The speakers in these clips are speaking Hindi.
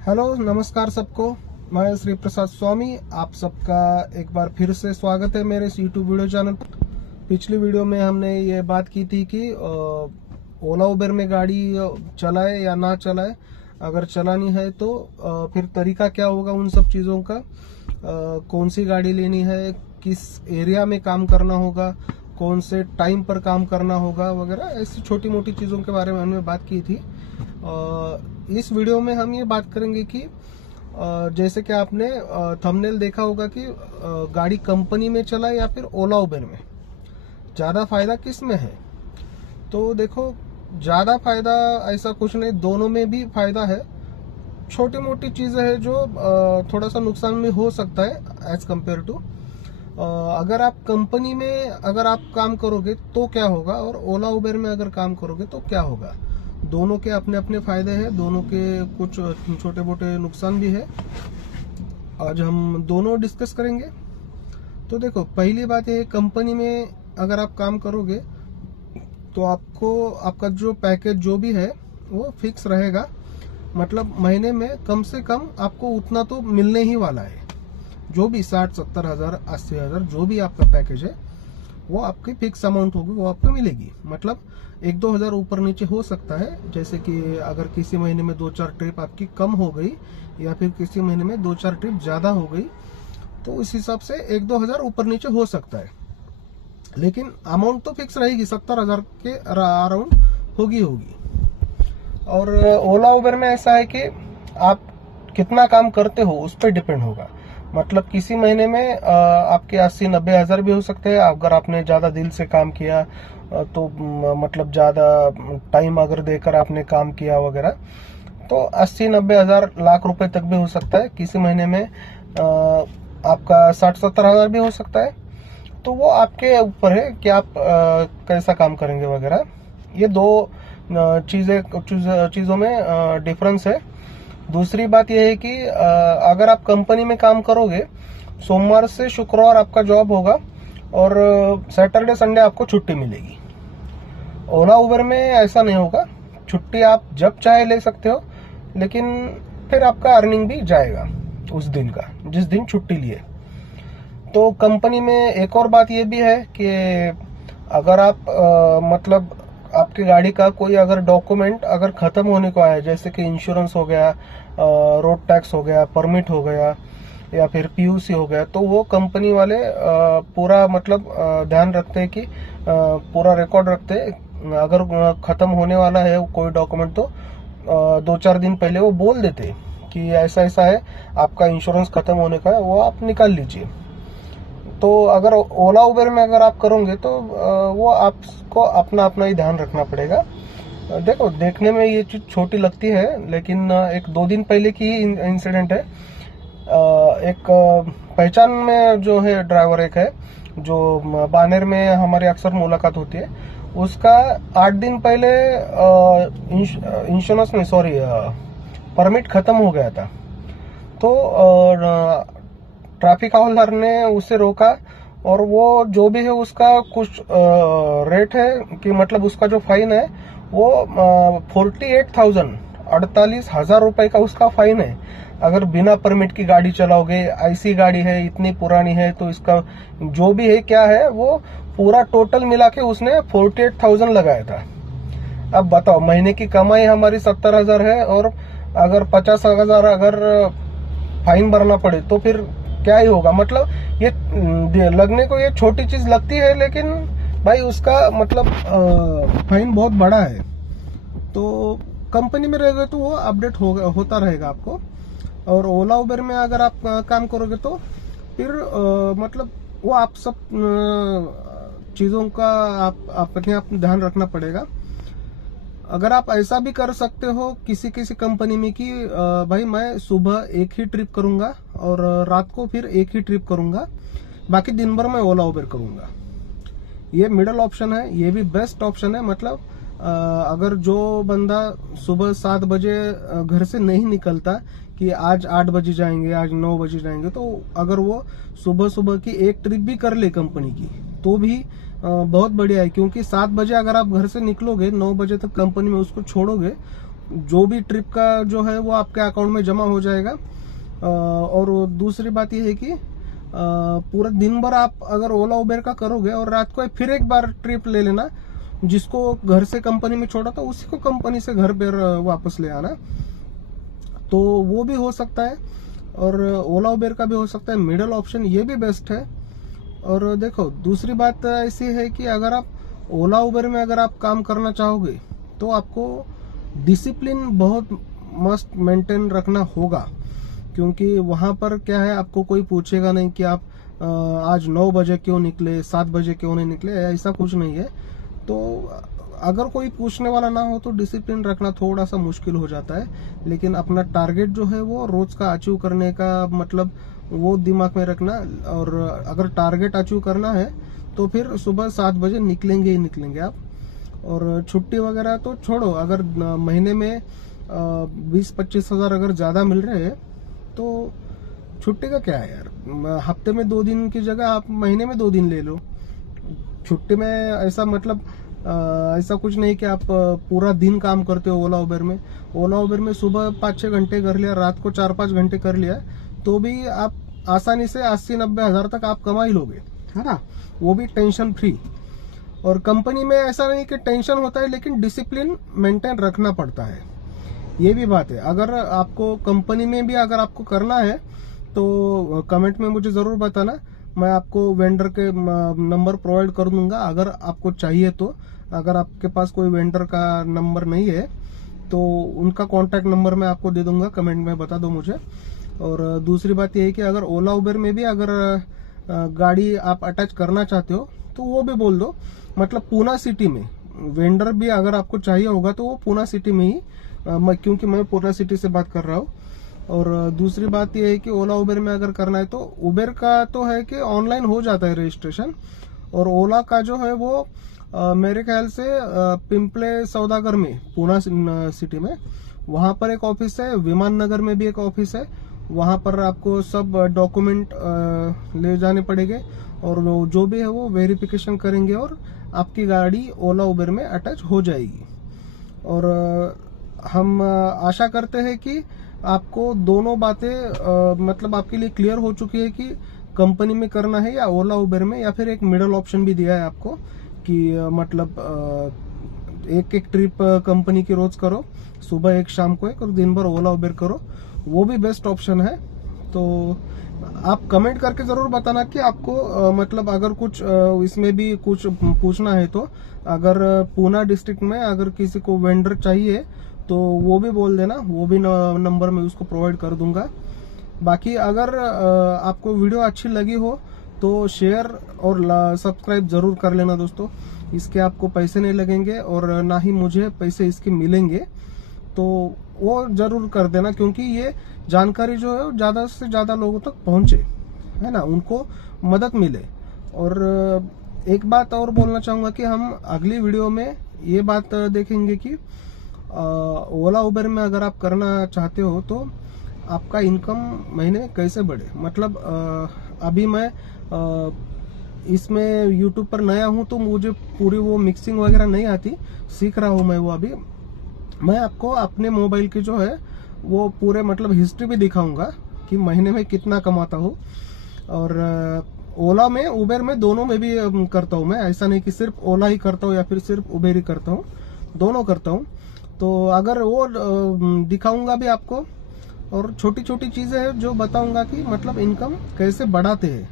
हेलो नमस्कार सबको। मैं श्री प्रसाद स्वामी, आप सबका एक बार फिर से स्वागत है मेरे इस यूट्यूब वीडियो चैनल पर। पिछली वीडियो में हमने ये बात की थी कि ओला उबर में गाड़ी चलाए या ना चलाए, अगर चलानी है तो फिर तरीका क्या होगा उन सब चीज़ों का, कौन सी गाड़ी लेनी है, किस एरिया में काम करना होगा, कौन से टाइम पर काम करना होगा वगैरह, ऐसी छोटी मोटी चीज़ों के बारे में हमने बात की थी। इस वीडियो में हम ये बात करेंगे कि जैसे कि आपने थंबनेल देखा होगा कि गाड़ी कंपनी में चलाए या फिर ओला उबर में, ज़्यादा फायदा किस में है। तो देखो, ज़्यादा फायदा ऐसा कुछ नहीं, दोनों में भी फायदा है। छोटी मोटी चीज़ें हैं जो थोड़ा सा नुकसान भी हो सकता है एज कम्पेयर टू। अगर आप कंपनी में अगर आप काम करोगे तो क्या होगा, और ओला उबर में अगर काम करोगे तो क्या होगा। दोनों के अपने अपने फायदे हैं, दोनों के कुछ छोटे मोटे नुकसान भी है। आज हम दोनों डिस्कस करेंगे। तो देखो, पहली बात ये है, कंपनी में अगर आप काम करोगे तो आपको आपका जो पैकेज जो भी है वो फिक्स रहेगा। मतलब महीने में कम से कम आपको उतना तो मिलने ही वाला है। जो भी 60-70 हज़ार 80 हज़ार जो भी आपका पैकेज है वो आपकी फिक्स अमाउंट होगी, वो आपको मिलेगी। मतलब 1-2 हज़ार ऊपर नीचे हो सकता है, जैसे कि अगर किसी महीने में 2-4 ट्रिप आपकी कम हो गई या फिर किसी महीने में 2-4 ट्रिप ज़्यादा हो गई, तो उस हिसाब से 1-2 हज़ार ऊपर नीचे हो सकता है, लेकिन अमाउंट तो फिक्स रहेगी, 70 हज़ार के अराउंड होगी। और ओला उबर में ऐसा है कि आप कितना काम करते हो उस पर डिपेंड होगा। मतलब किसी महीने में आपके 80-90 हज़ार भी हो सकते हैं, अगर आपने ज़्यादा दिल से काम किया तो मतलब ज़्यादा टाइम अगर देकर आपने काम किया वगैरह, तो 80-90 हज़ार लाख रुपए तक भी हो सकता है। किसी महीने में आपका 60-70 हज़ार भी हो सकता है। तो वो आपके ऊपर है कि आप कैसा काम करेंगे वगैरह। ये दो चीज़ों में डिफरेंस है। दूसरी बात यह है कि अगर आप कंपनी में काम करोगे, सोमवार से शुक्रवार आपका जॉब होगा और सैटरडे संडे आपको छुट्टी मिलेगी। ओला उबर में ऐसा नहीं होगा, छुट्टी आप जब चाहे ले सकते हो, लेकिन फिर आपका अर्निंग भी जाएगा उस दिन का जिस दिन छुट्टी लिए। तो कंपनी में एक और बात ये भी है कि अगर आप मतलब आपकी गाड़ी का कोई अगर डॉक्यूमेंट अगर ख़त्म होने को आया, जैसे कि इंश्योरेंस हो गया, रोड टैक्स हो गया, परमिट हो गया या फिर पीयूसी हो गया, तो वो कंपनी वाले पूरा मतलब ध्यान रखते हैं कि पूरा रिकॉर्ड रखते हैं। अगर ख़त्म होने वाला है कोई डॉक्यूमेंट तो 2-4 दिन पहले वो बोल देते हैं कि ऐसा ऐसा है, आपका इंश्योरेंस ख़त्म होने का है, वो आप निकाल लीजिए। तो अगर ओला उबर में अगर आप करोगे तो वो आपको अपना अपना ही ध्यान रखना पड़ेगा। देखो, देखने में ये चीज़ छोटी लगती है, लेकिन 1-2 दिन पहले की ही इंसिडेंट है। एक पहचान में जो है ड्राइवर एक है, जो बानेर में हमारी अक्सर मुलाकात होती है, उसका 8 दिन पहले इंश्योरेंस नहीं, सॉरी, परमिट खत्म हो गया था। तो ट्रैफिक हवलदार ने उसे रोका और वो जो भी है उसका कुछ रेट है कि मतलब उसका जो फाइन है वो 48,000 रुपए का उसका फाइन है। अगर बिना परमिट की गाड़ी चलाओगे, ऐसी गाड़ी है, इतनी पुरानी है, तो इसका जो भी है क्या है वो पूरा टोटल मिला के उसने 48,000 लगाया था। अब बताओ, महीने की कमाई हमारी 70 हज़ार है और अगर 50 हज़ार अगर फाइन भरना पड़े तो फिर क्या ही होगा। मतलब ये लगने को ये छोटी चीज लगती है, लेकिन भाई उसका मतलब फाइन बहुत बड़ा है। तो कंपनी में रहेगा तो वो अपडेट होता रहेगा आपको। और ओला उबर में अगर आप काम करोगे तो फिर मतलब वो आप सब चीज़ों का आप अपने आप ध्यान रखना पड़ेगा। अगर आप ऐसा भी कर सकते हो किसी किसी कंपनी में कि भाई मैं सुबह एक ही ट्रिप करूंगा और रात को फिर एक ही ट्रिप करूंगा, बाकी दिन भर मैं ओला उबर करूंगा। ये मिडल ऑप्शन है, ये भी बेस्ट ऑप्शन है। मतलब अगर जो बंदा सुबह 7 बजे घर से नहीं निकलता कि आज 8 बजे जाएंगे, आज 9 बजे जाएंगे, तो अगर वो सुबह सुबह की एक ट्रिप भी कर ले कंपनी की तो भी बहुत बढ़िया है। क्योंकि 7 बजे अगर आप घर से निकलोगे, 9 बजे तक कंपनी में उसको छोड़ोगे, जो भी ट्रिप का जो है वो आपके अकाउंट में जमा हो जाएगा। और दूसरी बात ये है कि पूरा दिन भर आप अगर ओला उबेर का करोगे और रात को फिर एक बार ट्रिप ले लेना, जिसको घर से कंपनी में छोड़ा था उसी को कंपनी से घर पर वापस ले आना, तो वो भी हो सकता है। और ओला उबेर का भी हो सकता है। मिडल ऑप्शन ये भी बेस्ट है। और देखो दूसरी बात ऐसी है कि अगर आप ओला उबेर में अगर आप काम करना चाहोगे तो आपको डिसिप्लिन बहुत मस्ट मेंटेन रखना होगा, क्योंकि वहां पर क्या है, आपको कोई पूछेगा नहीं कि आप आज 9 बजे क्यों निकले, 7 बजे क्यों नहीं निकले, ऐसा कुछ नहीं है। तो अगर कोई पूछने वाला ना हो तो डिसिप्लिन रखना थोड़ा सा मुश्किल हो जाता है, लेकिन अपना टारगेट जो है वो रोज का अचीव करने का मतलब वो दिमाग में रखना। और अगर टारगेट अचीव करना है तो फिर सुबह 7 बजे निकलेंगे ही निकलेंगे आप। और छुट्टी वगैरह तो छोड़ो, अगर महीने में 20-25 हजार अगर ज्यादा मिल रहे हैं तो छुट्टी का क्या है यार। हफ्ते में 2 दिन की जगह आप महीने में 2 दिन ले लो। छुट्टी में ऐसा मतलब ऐसा कुछ नहीं कि आप पूरा दिन काम करते हो ओला उबेर में। ओला उबेर में सुबह 5-6 घंटे कर लिया, रात को 4-5 घंटे कर लिया, तो भी आप आसानी से 80-90 हजार तक आप कमा ही लोगे, है ना, वो भी टेंशन फ्री। और कंपनी में ऐसा नहीं कि टेंशन होता है, लेकिन डिसिप्लिन मेंटेन रखना पड़ता है, ये भी बात है। अगर आपको कंपनी में भी अगर आपको करना है तो कमेंट में मुझे जरूर बताना, मैं आपको वेंडर के नंबर प्रोवाइड कर दूंगा अगर आपको चाहिए तो। अगर आपके पास कोई वेंडर का नंबर नहीं है तो उनका कॉन्टैक्ट नंबर मैं आपको दे दूंगा, कमेंट में बता दो मुझे। और दूसरी बात यह है कि अगर ओला उबेर में भी अगर गाड़ी आप अटैच करना चाहते हो तो वो भी बोल दो, मतलब पूना सिटी में वेंडर भी अगर आपको चाहिए होगा तो वो पूना सिटी में ही, क्योंकि मैं पूना सिटी से बात कर रहा हूँ। और दूसरी बात यह है कि ओला उबेर में अगर करना है तो उबेर का तो है कि ऑनलाइन हो जाता है रजिस्ट्रेशन, और ओला का जो है वो मेरे ख्याल से पिंपले सौदागर में पूना सिटी में वहां पर एक ऑफिस है, विमान नगर में भी एक ऑफिस है। वहां पर आपको सब डॉक्यूमेंट ले जाने पड़ेंगे और जो भी है वो वेरिफिकेशन करेंगे और आपकी गाड़ी ओला उबेर में अटैच हो जाएगी। और हम आशा करते हैं कि आपको दोनों बातें मतलब आपके लिए क्लियर हो चुकी है कि कंपनी में करना है या ओला उबेर में, या फिर एक मिडल ऑप्शन भी दिया है आपको कि मतलब एक ट्रिप कंपनी की रोज करो, सुबह एक शाम को एक, और दिन भर ओला उबेर करो, वो भी बेस्ट ऑप्शन है। तो आप कमेंट करके जरूर बताना कि आपको मतलब अगर कुछ इसमें भी कुछ पूछना है तो, अगर पूना डिस्ट्रिक्ट में अगर किसी को वेंडर चाहिए तो वो भी बोल देना, वो भी नंबर मैं उसको प्रोवाइड कर दूंगा। बाकी अगर आपको वीडियो अच्छी लगी हो तो शेयर और सब्सक्राइब जरूर कर लेना दोस्तों, इसके आपको पैसे नहीं लगेंगे और ना ही मुझे पैसे इसके मिलेंगे, तो वो जरूर कर देना, क्योंकि ये जानकारी जो है ज्यादा से ज्यादा लोगों तक पहुंचे, है ना, उनको मदद मिले। और एक बात और बोलना चाहूंगा कि हम अगली वीडियो में ये बात देखेंगे कि ओला उबेर में अगर आप करना चाहते हो तो आपका इनकम महीने कैसे बढ़े। मतलब अभी मैं इसमें यूट्यूब पर नया हूं तो मुझे पूरी वो मिक्सिंग वगैरह नहीं आती, सीख रहा हूं मैं वो अभी। मैं आपको अपने मोबाइल की जो है वो पूरे मतलब हिस्ट्री भी दिखाऊंगा कि महीने में कितना कमाता हूँ। और ओला में उबेर में दोनों में भी करता हूँ मैं, ऐसा नहीं कि सिर्फ ओला ही करता हूँ या फिर सिर्फ उबेर ही करता हूँ, दोनों करता हूँ। तो अगर वो दिखाऊंगा भी आपको, और छोटी छोटी चीजें हैं जो बताऊंगा कि मतलब इनकम कैसे बढ़ाते हैं,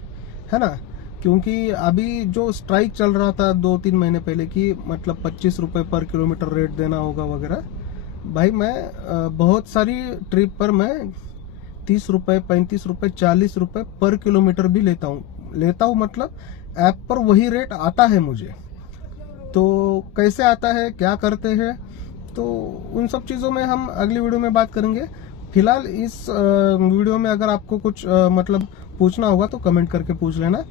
है ना। क्योंकि अभी जो स्ट्राइक चल रहा था 2-3 महीने पहले कि मतलब 25 रुपए पर किलोमीटर रेट देना होगा वगैरह, भाई मैं बहुत सारी ट्रिप पर मैं 30 रुपए, 35 रुपए, 40 रुपए पर किलोमीटर भी लेता हूँ, मतलब ऐप पर वही रेट आता है मुझे। तो कैसे आता है, क्या करते हैं, तो उन सब चीजों में हम अगली वीडियो में बात करेंगे। फिलहाल इस वीडियो में अगर आपको कुछ मतलब पूछना होगा तो कमेंट करके पूछ लेना।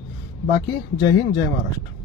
बाकी जय हिंद, जय महाराष्ट्र।